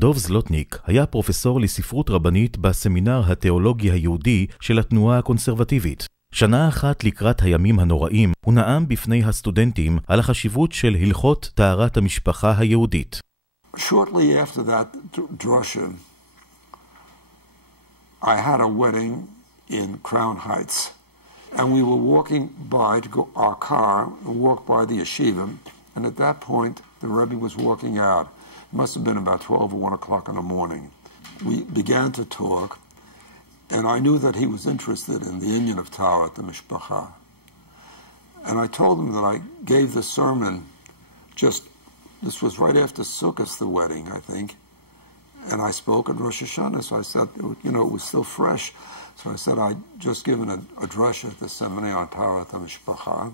דוב זלוטניק היה פרופסור לספרות רבנית בסמינר התיאולוגי היהודי של התנועה הקונסרבטיבית. שנה אחת לקראת הימים הנוראים, הוא נאם בפני הסטודנטים על החשיבות של הלכות טהרת המשפחה היהודית. Shortly after that drasha, I had a wedding in Crown Heights, and we were walking by to go our car and walk by the yeshiva, and at that point the Rebbe was walking out. It must have been about 12 or 1 o'clock in the morning. We began to talk, and I knew that he was interested in the union of Theret, the המשפחה. And I told him that I gave the sermon this was right after Sukkot, the wedding, I think, and I spoke at Rosh Hashanah, so I said, it was still fresh. So I said, I'd just given a drasha at the seminary on Theret, the המשפחה,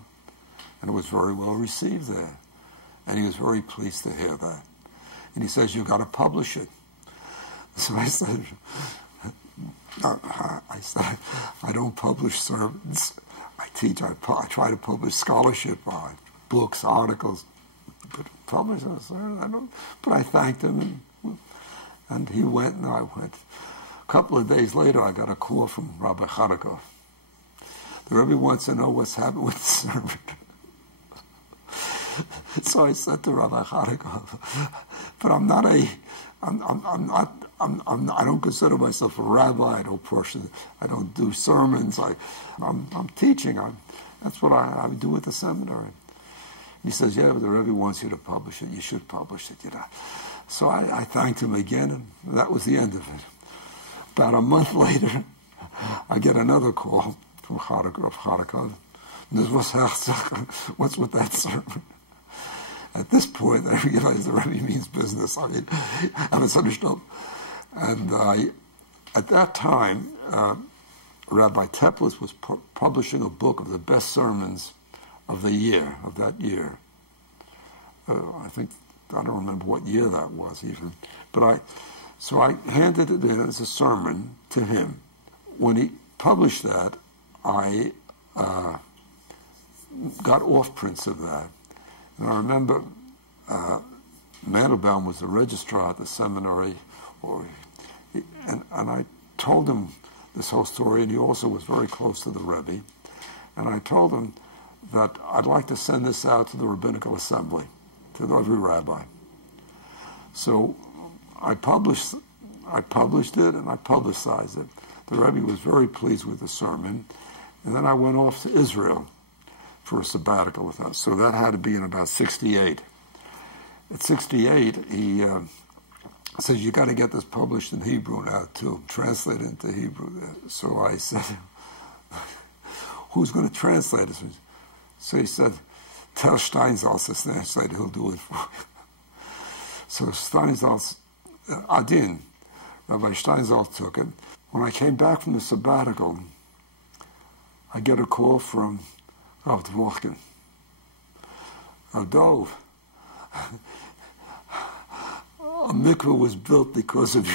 and it was very well received there. And he was very pleased to hear that. And he says, you've got to publish it. So I said, I don't publish sermons. I teach, I try to publish scholarship on books, articles, but publish a sermon, I don't. But I thanked him, and he went, and I went. A couple of days later, I got a call from Rabbi Kharikov. The Rebbe wants to know what's happened with the sermon. So I said to Rabbi Kharikov, but I don't consider myself a rabbi. I don't do sermons. I'm teaching. That's what I do at the seminary. He says, yeah, but the Rebbe wants you to publish it. You should publish it, So I thanked him again, and that was the end of it. About a month later, I get another call from Kharikov. What's with that sermon? At this point, I realized the Rebbe means business. I mean, I was understood. And at that time, Rabbi Teplis was publishing a book of the best sermons of that year. I don't remember what year that was even. So I handed it in as a sermon to him. When he published that, I got off-prints of that. And I remember Mandelbaum was the registrar at the seminary, and I told him this whole story, and he also was very close to the Rebbe. And I told him that I'd like to send this out to the Rabbinical Assembly, to every rabbi. So I published it, and I publicized it. The Rebbe was very pleased with the sermon. And then I went off to Israel for a sabbatical with us. So that had to be in about 68. At 68, he says, you got to get this published in Hebrew now, too, translated into Hebrew. So I said, who's going to translate it? So he said, tell Steinsaltz to translate it, he'll do it for you. So Steinsaltz, Adin, Rabbi Steinsaltz took it. When I came back from the sabbatical, I get a call from Rav Dvorkin. Dov, a mikveh was built because of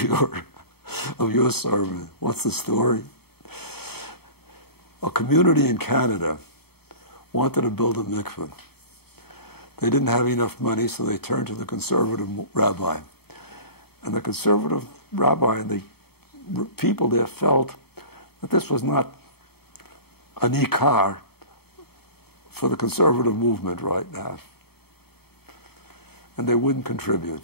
your sermon. What's the story? A community in Canada wanted to build a mikveh. They didn't have enough money, so they turned to the conservative rabbi. And the conservative rabbi and the people there felt that this was not an ikar for the conservative movement right now. And they wouldn't contribute.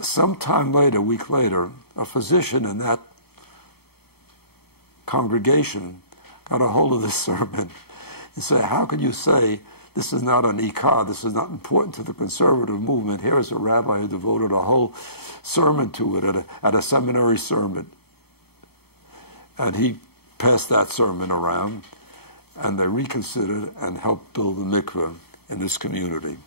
Sometime later, a week later, a physician in that congregation got a hold of this sermon and said, how can you say this is not an ikar, this is not important to the conservative movement? Here is a rabbi who devoted a whole sermon to it at a seminary sermon. And he passed that sermon around, and they reconsidered and helped build the mikveh in this community.